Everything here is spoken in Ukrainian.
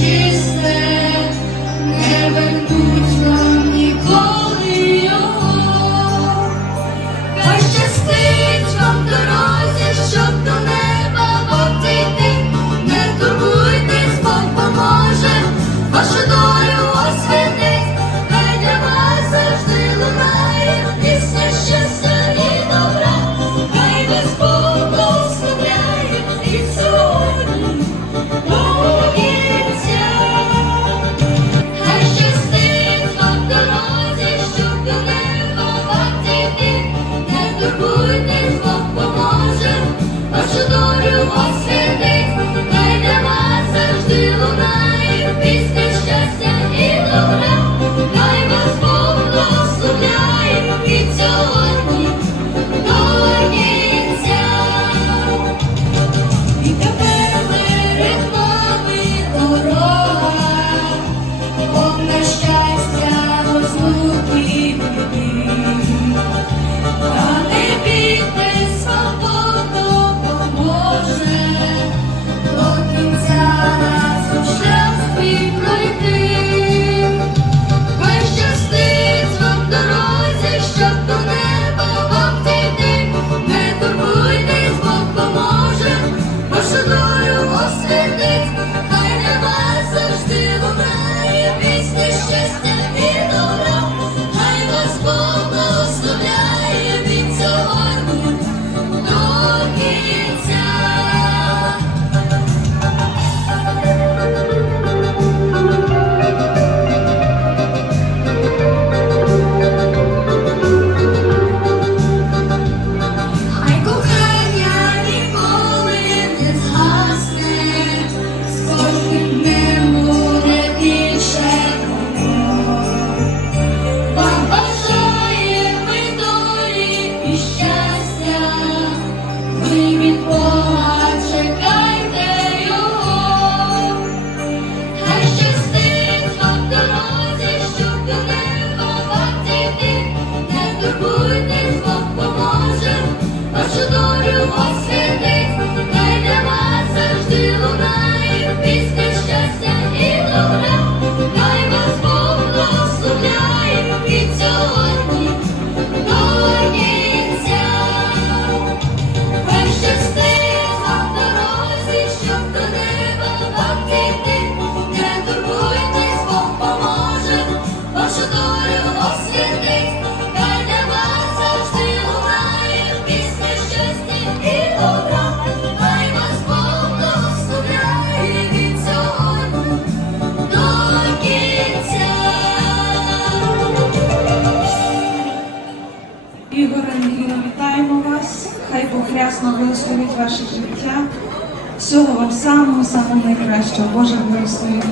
you. Lord. хай Бог рясно благословить ваше життя. Всього вам самого, самого найкращого. Боже благословить.